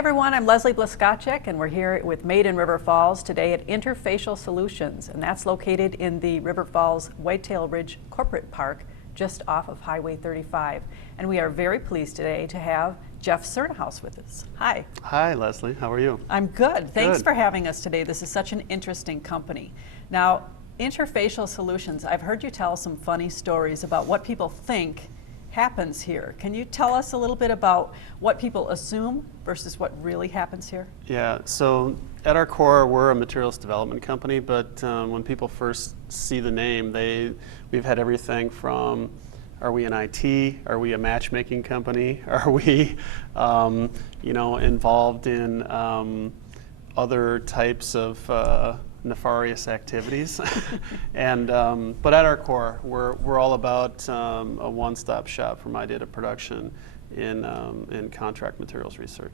everyone, I'm Leslie Blaskacek, and we're here with Made in River Falls today at Interfacial Solutions, and that's located in the River Falls Whitetail Ridge Corporate Park, just off of Highway 35. And we are very pleased today to have Jeff Cernahouse with us. Hi. Hi, Leslie. How are you? I'm good. Thanks Good. for having us today. This is such an interesting company. Now, Interfacial Solutions, I've heard you tell some funny stories about what people think happens here. Can you tell us a little bit about what people assume versus what really happens here? Yeah, so at our core, we're a materials development company, but when people first see the name, we've had everything from, are we an IT? Are we a matchmaking company? Are we involved in other types of nefarious activities? But at our core, we're all about a one-stop shop from idea to production in contract materials research.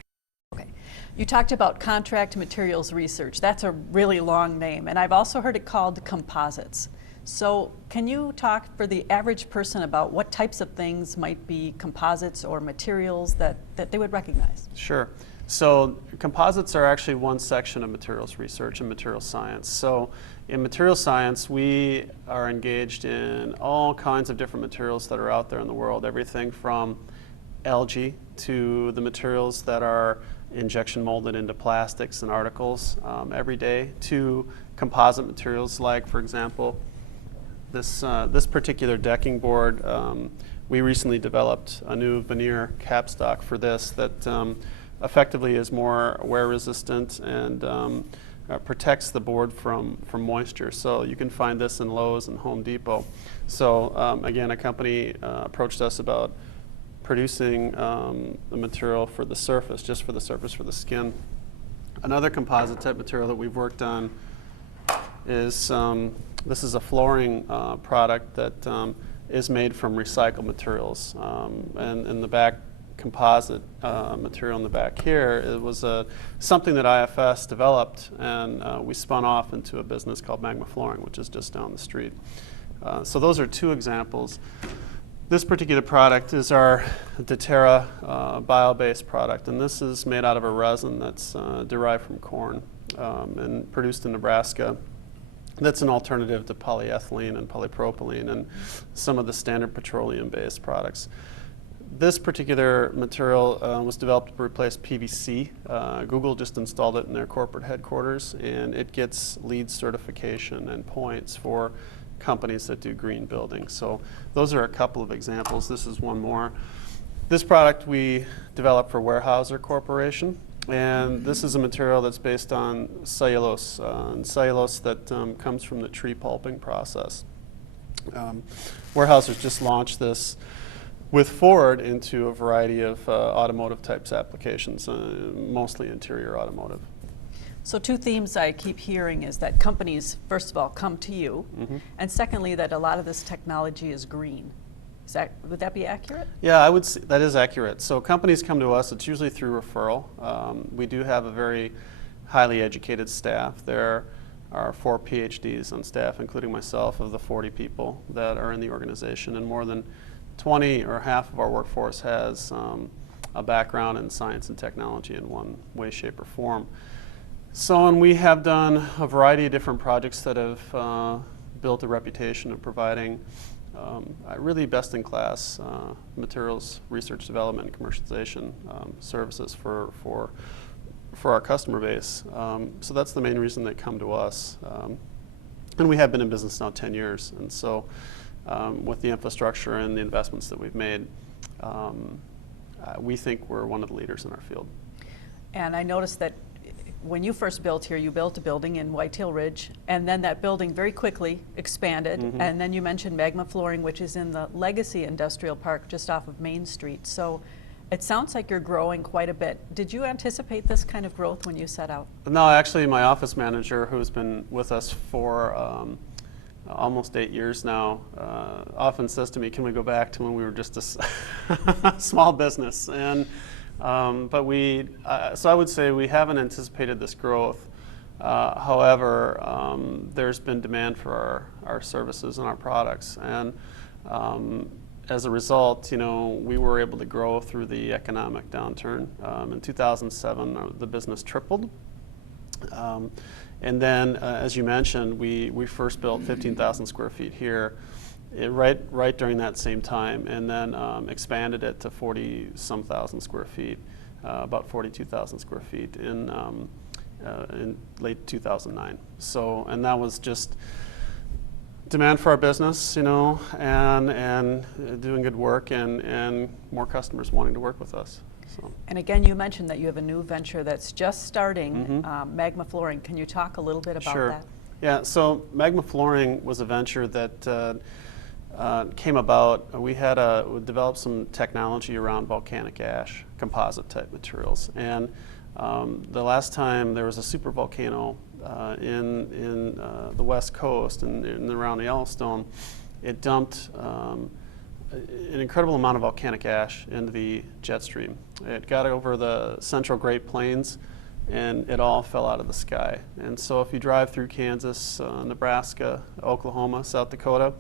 Okay. You talked about contract materials research. That's a really long name, and I've also heard it called composites. So can you talk for the average person about what types of things might be composites or materials that they would recognize? Sure. So composites are actually one section of materials research and materials science. So in materials science, we are engaged in all kinds of different materials that are out there in the world, everything from algae to the materials that are injection molded into plastics and articles every day, to composite materials like, for example, this particular decking board. We recently developed a new veneer capstock for this that effectively is more wear resistant and protects the board from moisture. So you can find this in Lowe's and Home Depot. So again, a company approached us about producing the material for the surface, just for the surface, for the skin. Another composite type material that we've worked on is this is a flooring product that is made from recycled materials, and in the back composite material in the back here, it was something that IFS developed, and we spun off into a business called Magma Flooring, which is just down the street. So those are two examples. This particular product is our Deterra bio-based product, and this is made out of a resin that's derived from corn and produced in Nebraska. That's an alternative to polyethylene and polypropylene and some of the standard petroleum-based products. This particular material was developed to replace PVC. Google just installed it in their corporate headquarters, and it gets LEED certification and points for companies that do green building. So those are a couple of examples. This is one more. This product we developed for Weyerhaeuser Corporation, and this is a material that's based on cellulose, and cellulose that comes from the tree pulping process. Weyerhaeuser's just launched this with Ford into a variety of automotive types applications, mostly interior automotive. So two themes I keep hearing is that companies, first of all, come to you, and secondly, that a lot of this technology is green. Would that be accurate? Yeah, I would say that is accurate. So companies come to us, it's usually through referral. We do have a very highly educated staff. There are 4 PhDs on staff, including myself, of the 40 people that are in the organization, and more than 20 or half of our workforce has a background in science and technology in one way, shape, or form. So, and we have done a variety of different projects that have built a reputation of providing really best-in-class materials research, development, and commercialization services for our customer base. So that's the main reason they come to us. And we have been in business now 10 years, and so with the infrastructure and the investments that we've made, we think we're one of the leaders in our field. And I noticed that when you first built here, you built a building in Whitetail Ridge, and then that building very quickly expanded, and then you mentioned Magma Flooring, which is in the Legacy Industrial Park just off of Main Street. So it sounds like you're growing quite a bit. Did you anticipate this kind of growth when you set out? No, actually my office manager, who's been with us for almost 8 years now, often says to me, can we go back to when we were just a small business? And but so I would say we haven't anticipated this growth. However, there's been demand for our services and our products, and as a result, we were able to grow through the economic downturn. In 2007, the business tripled. And then, as you mentioned, we first built 15,000 square feet here, right during that same time, and then expanded it to 40-some thousand square feet, about 42,000 square feet in late 2009. So, and that was just demand for our business, and doing good work, and more customers wanting to work with us. So. And again, you mentioned that you have a new venture that's just starting, Magma Flooring. Can you talk a little bit about Sure. that? Yeah, so Magma Flooring was a venture that came about. We developed some technology around volcanic ash, composite type materials. And the last time there was a super volcano in the West Coast and around the Yellowstone, it dumped an incredible amount of volcanic ash into the jet stream. It got over the central Great Plains, and it all fell out of the sky. And so if you drive through Kansas, Nebraska, Oklahoma, South Dakota,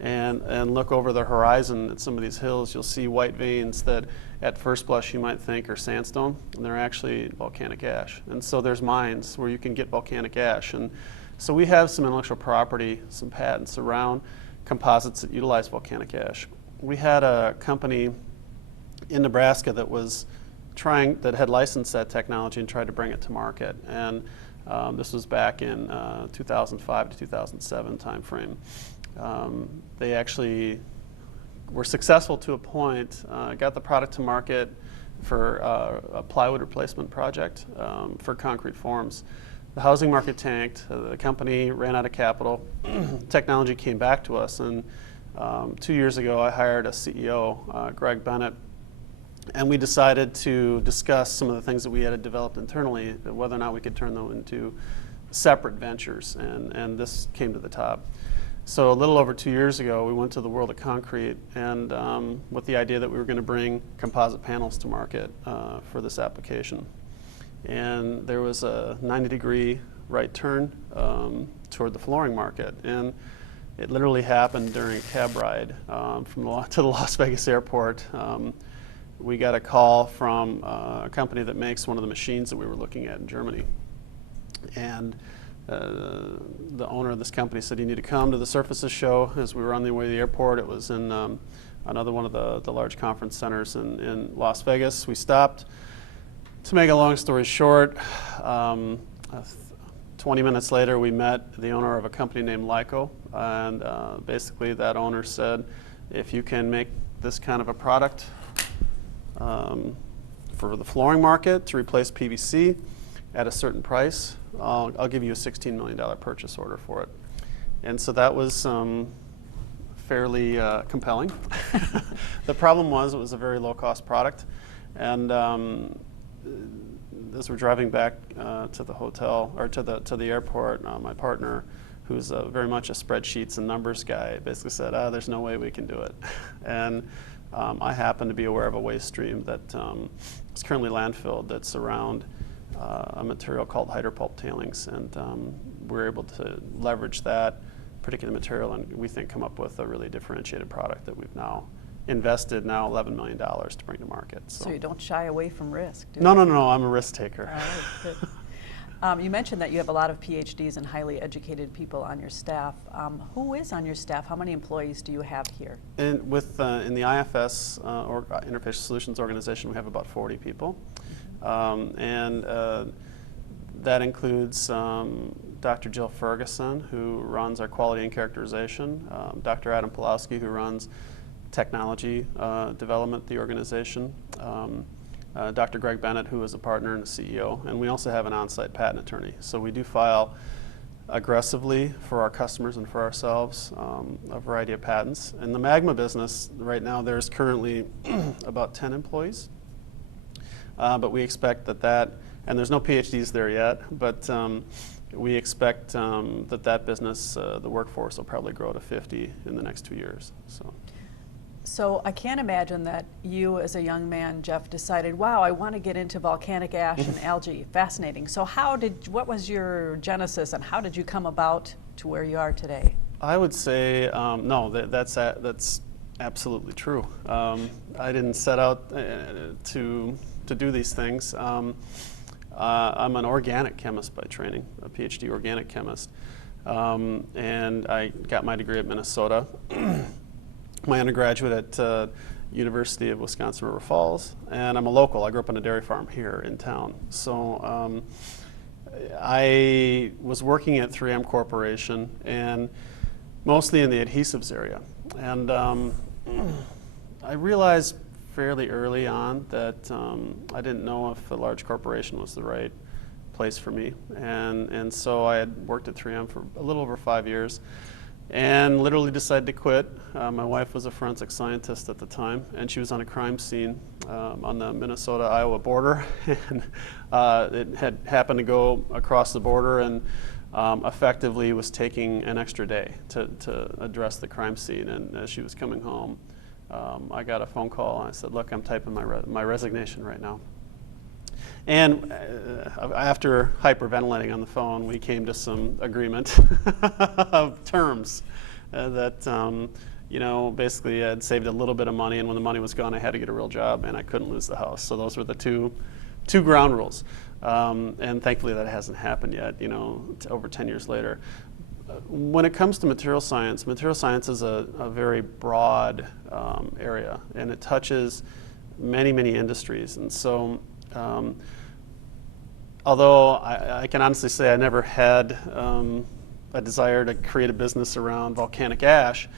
and look over the horizon at some of these hills, you'll see white veins that at first blush you might think are sandstone, and they're actually volcanic ash. And so there's mines where you can get volcanic ash. And so we have some intellectual property, some patents around composites that utilize volcanic ash. We had a company in Nebraska that had licensed that technology and tried to bring it to market. And this was back in 2005 to 2007 timeframe. They actually were successful to a point, got the product to market for a plywood replacement project for concrete forms. The housing market tanked, the company ran out of capital, technology came back to us, and 2 years ago I hired a CEO, Greg Bennett, and we decided to discuss some of the things that we had developed internally, whether or not we could turn them into separate ventures, and this came to the top. So a little over 2 years ago, we went to the World of Concrete, and with the idea that we were going to bring composite panels to market for this application. And there was a 90-degree right turn toward the flooring market, and it literally happened during a cab ride to the Las Vegas airport. We got a call from a company that makes one of the machines that we were looking at in Germany. And the owner of this company said, "You need to come to the Surfaces show." As we were on the way to the airport, it was in another one of the large conference centers in Las Vegas. We stopped. To make a long story short, 20 minutes later, we met the owner of a company named Lyco, and basically that owner said, "If you can make this kind of a product for the flooring market to replace PVC at a certain price, I'll give you a $16 million purchase order for it." And so that was fairly compelling. The problem was it was a very low-cost product, and as we're driving back to the hotel, or to the airport, my partner, who's very much a spreadsheets and numbers guy, basically said, "There's no way we can do it." And I happen to be aware of a waste stream that is currently landfilled that's around a material called hydropulp tailings, and we're able to leverage that particular material, and we think come up with a really differentiated product that we've now invested $11 million to bring to market. So you don't shy away from risk, do you? No, I'm a risk taker. All right, good. You mentioned that you have a lot of PhDs and highly educated people on your staff. Who is on your staff? How many employees do you have here? In the IFS, or Interfacial Solutions organization, we have about 40 people. And that includes Dr. Jill Ferguson, who runs our quality and characterization, Dr. Adam Pulowski, who runs technology development at the organization, Dr. Greg Bennett, who is a partner and a CEO, and we also have an on-site patent attorney. So we do file aggressively for our customers and for ourselves a variety of patents. In the Magma business right now, there's currently about 10 employees. But we expect that, and there's no PhDs there yet, but we expect that business, the workforce, will probably grow to 50 in the next 2 years. So I can't imagine that you, as a young man, Jeff, decided, wow, I want to get into volcanic ash and algae. Fascinating. So what was your genesis, and how did you come about to where you are today? I would say, no, that's Absolutely true. I didn't set out to do these things. I'm an organic chemist by training, a PhD organic chemist, and I got my degree at Minnesota. My undergraduate at University of Wisconsin River Falls, and I'm a local. I grew up on a dairy farm here in town. So I was working at 3M Corporation, and mostly in the adhesives area. And I realized fairly early on that I didn't know if a large corporation was the right place for me. And so I had worked at 3M for a little over 5 years and literally decided to quit. My wife was a forensic scientist at the time, and she was on a crime scene on the Minnesota-Iowa border. And it had happened to go across the border, and effectively was taking an extra day to address the crime scene. And as she was coming home, I got a phone call, and I said, look, I'm typing my resignation right now. And after hyperventilating on the phone, we came to some agreement of terms that, basically I'd saved a little bit of money, and when the money was gone, I had to get a real job, and I couldn't lose the house. So those were the two ground rules. And thankfully that hasn't happened yet, over 10 years later. When it comes to material science is a very broad area, and it touches many, many industries. And so although I can honestly say I never had a desire to create a business around volcanic ash,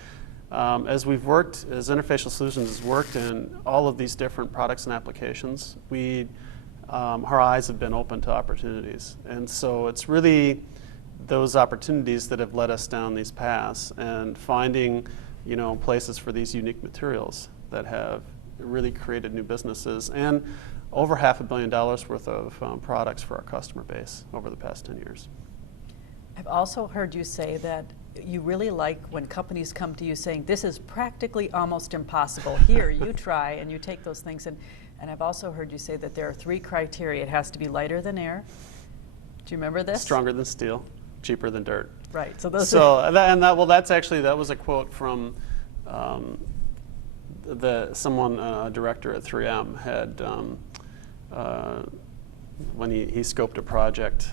as Interfacial Solutions has worked in all of these different products and applications, our eyes have been open to opportunities. And so it's really those opportunities that have led us down these paths, and finding places for these unique materials that have really created new businesses, and over $500 million worth of products for our customer base over the past 10 years. I've also heard you say that you really like when companies come to you saying, this is practically almost impossible. Here, you try, and you take those things. And I've also heard you say that there are 3 criteria. It has to be lighter than air. Do you remember this? Stronger than steel, cheaper than dirt. Right. So those. That was a quote from a director at 3M had when he scoped a project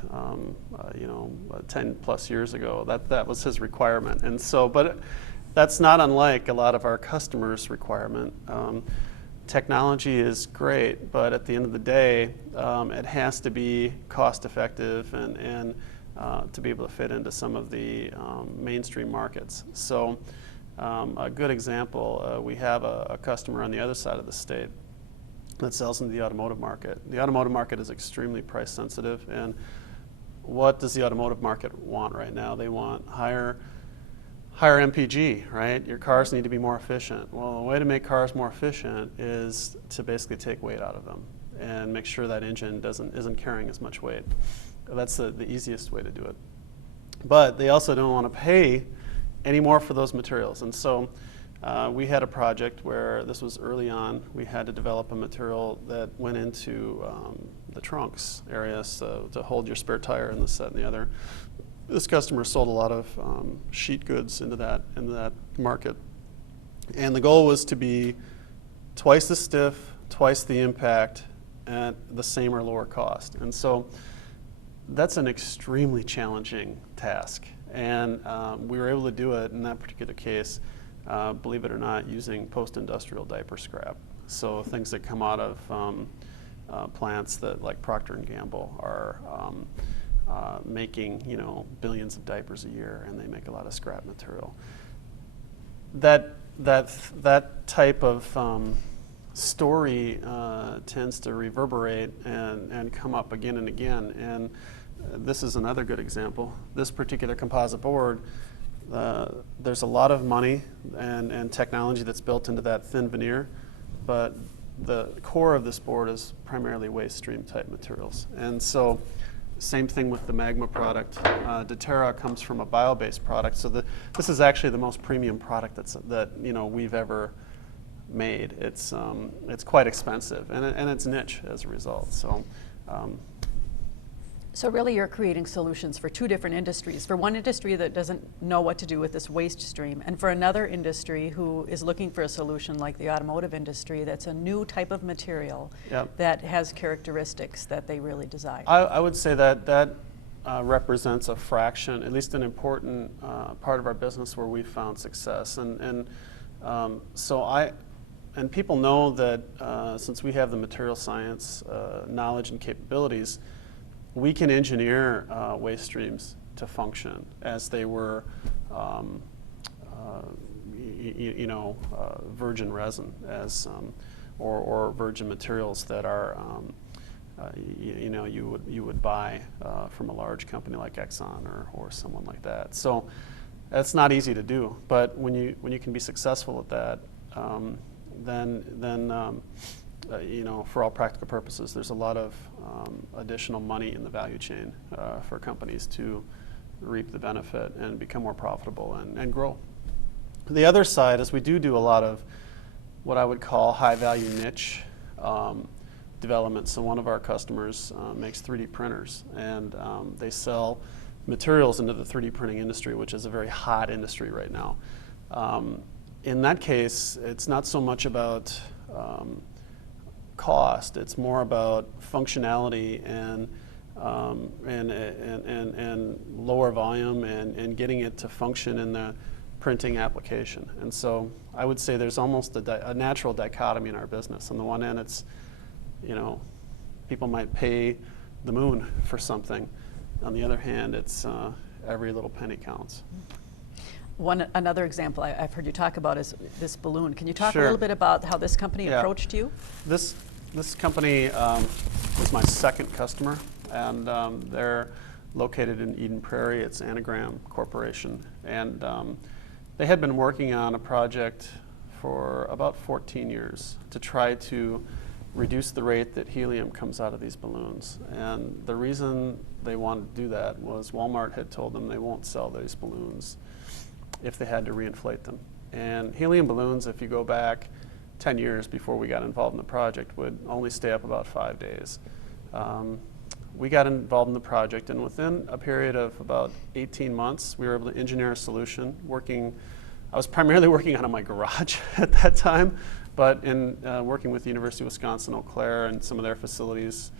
10 plus years ago. That was his requirement. And so, but that's not unlike a lot of our customers' requirement. Technology is great, but at the end of the day, it has to be cost effective and to be able to fit into some of the mainstream markets. So a good example, we have a customer on the other side of the state that sells into the automotive market. The automotive market is extremely price sensitive, and what does the automotive market want right now? They want higher MPG, right? Your cars need to be more efficient. Well, the way to make cars more efficient is to basically take weight out of them and make sure that engine isn't carrying as much weight. That's the easiest way to do it. But they also don't want to pay any more for those materials. And so we had a project where this was early on. We had to develop a material that went into the trunks area, so to hold your spare tire and this, that, and the other. This customer sold a lot of sheet goods into that market. And the goal was to be twice as stiff, twice the impact, at the same or lower cost. And so that's an extremely challenging task. And we were able to do it in that particular case, believe it or not, using post-industrial diaper scrap. So things that come out of plants that, like Procter & Gamble, are making billions of diapers a year, and they make a lot of scrap material. That type of story tends to reverberate and come up again and again. And this is another good example. This particular composite board, there's a lot of money and technology that's built into that thin veneer, but the core of this board is primarily waste stream type materials. And so same thing with the Magma product. Deterra comes from a bio-based product, so this is actually the most premium product that we've ever made. It's quite expensive, and it's niche as a result. So So really you're creating solutions for two different industries. For one industry that doesn't know what to do with this waste stream, and for another industry who is looking for a solution like the automotive industry that's a new type of material Yep. that has characteristics that they really desire. I would say that represents a fraction, at least an important part of our business where we've found success. And people know that since we have the material science knowledge and capabilities, we can engineer waste streams to function as they were, virgin resin, or virgin materials that are, you would buy from a large company like Exxon or someone like that. So that's not easy to do. But when you can be successful at that, then for all practical purposes, there's a lot of additional money in the value chain for companies to reap the benefit and become more profitable and grow. The other side is we do a lot of what I would call high-value niche development. So one of our customers makes 3D printers, and they sell materials into the 3D printing industry, which is a very hot industry right now. In that case, it's not so much about cost; it's more about functionality and lower volume and getting it to function in the printing application. And so I would say there's almost a natural dichotomy in our business. On the one end, it's people might pay the moon for something. On the other hand, it's every little penny counts. Another example I've heard you talk about is this balloon. Can you talk Sure. a little bit about how this company Yeah. approached you? This company was my second customer, and they're located in Eden Prairie. It's Anagram Corporation, and they had been working on a project for about 14 years to try to reduce the rate that helium comes out of these balloons. And the reason they wanted to do that was Walmart had told them they won't sell these balloons if they had to reinflate them. And helium balloons, if you go back 10 years before we got involved in the project, would only stay up about 5 days. We got involved in the project, and within a period of about 18 months, we were able to engineer a solution. I was primarily working out of my garage at that time, but in working with the University of Wisconsin-Eau Claire and some of their facilities,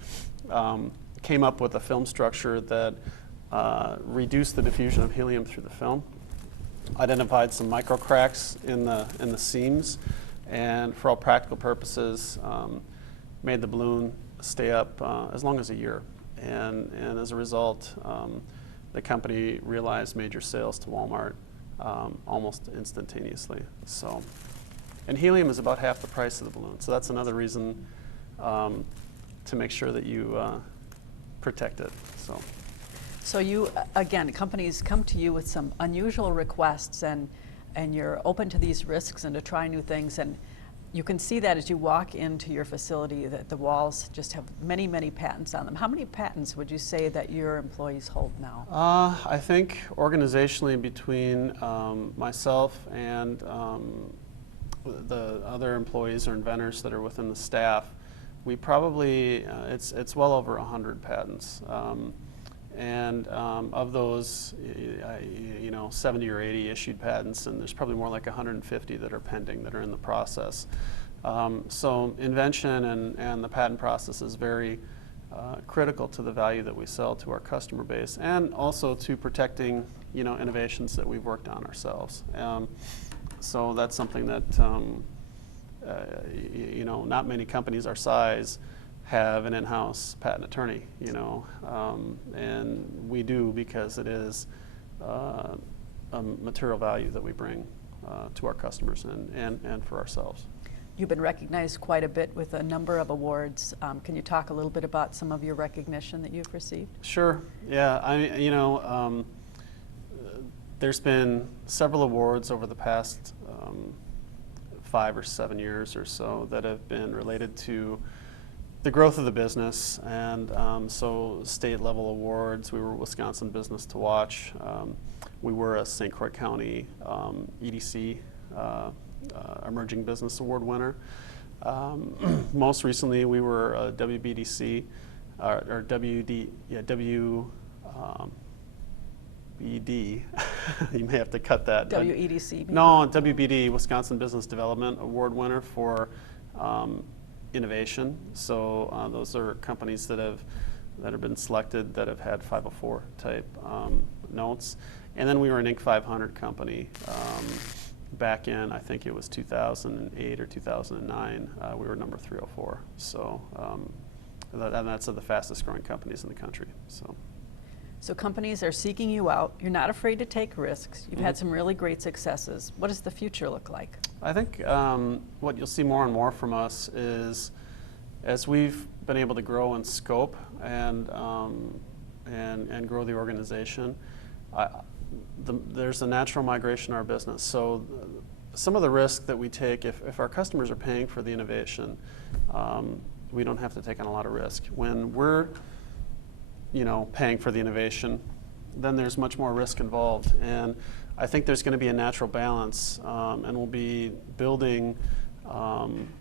came up with a film structure that reduced the diffusion of helium through the film, identified some micro cracks in the seams, and for all practical purposes, made the balloon stay up as long as a year. And as a result, the company realized major sales to Walmart almost instantaneously. So, and helium is about half the price of the balloon, so that's another reason to make sure that you protect it. So you, again, companies come to you with some unusual requests, and you're open to these risks and to try new things, and you can see that as you walk into your facility that the walls just have many, many patents on them. How many patents would you say that your employees hold now? I think organizationally between myself and the other employees or inventors that are within the staff, we probably, it's well over 100 patents. And of those, 70 or 80 issued patents, and there's probably more like 150 that are pending, that are in the process. So invention and the patent process is very critical to the value that we sell to our customer base, and also to protecting, innovations that we've worked on ourselves. So that's something that, not many companies our size have an in-house patent attorney, and we do, because it is a material value that we bring to our customers and for ourselves. You've been recognized quite a bit with a number of awards. Can you talk a little bit about some of your recognition that you've received? Sure. Yeah. There's been several awards over the past 5 or 7 years or so that have been related to the growth of the business, and so state level awards. We were Wisconsin Business to Watch. We were a St. Croix County EDC Emerging Business Award winner. Most recently, we were a WBDC or WD, yeah, WBD. You may have to cut that. WEDC. maybe? No, WBD, Wisconsin Business Development Award winner for innovation. So those are companies that have been selected that have had 504 type notes. And then we were an Inc. 500 company back in, I think it was 2008 or 2009. We were number 304. So and that's of the fastest growing companies in the country. So companies are seeking you out. You're not afraid to take risks. You've had some really great successes. What does the future look like? I think what you'll see more and more from us is, as we've been able to grow in scope and grow the organization, there's a natural migration in our business. So some of the risk that we take, if our customers are paying for the innovation, we don't have to take on a lot of risk. When we're paying for the innovation, then there's much more risk involved. And I think there's going to be a natural balance, and we'll be building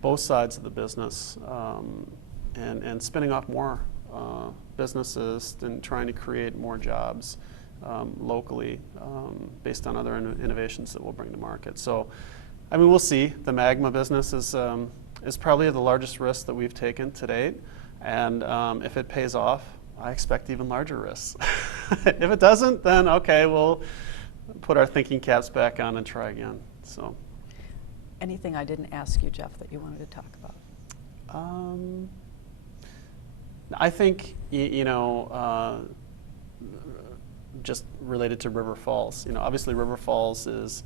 both sides of the business and spinning off more businesses and trying to create more jobs locally based on other innovations that we'll bring to market. So, I mean, we'll see. The Magma business is probably the largest risk that we've taken to date, and if it pays off, I expect even larger risks. If it doesn't, then okay, we'll put our thinking caps back on and try again. So, anything I didn't ask you, Jeff, that you wanted to talk about? I think just related to River Falls. Obviously River Falls is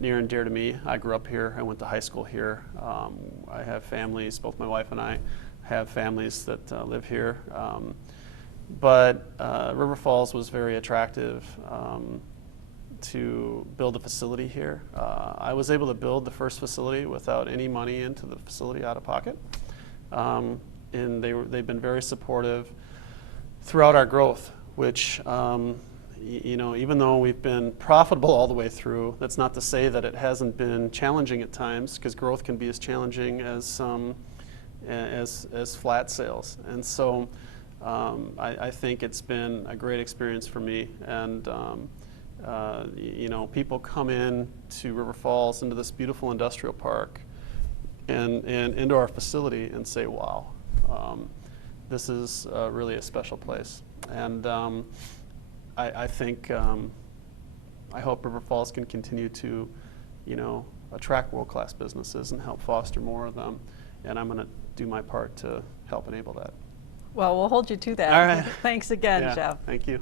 near and dear to me. I grew up here. I went to high school here. I have families. Both my wife and I have families that live here. But River Falls was very attractive to build a facility here. I was able to build the first facility without any money into the facility out of pocket. And they've been very supportive throughout our growth, which, even though we've been profitable all the way through, that's not to say that it hasn't been challenging at times, because growth can be as challenging as flat sales. And so I think it's been a great experience for me. And people come in to River Falls, into this beautiful industrial park, and into our facility and say, wow, this is really a special place. And I think, I hope River Falls can continue to, attract world-class businesses and help foster more of them. And I'm going to do my part to help enable that. Well, we'll hold you to that. All right. Thanks again, Yeah, Jeff. thank you.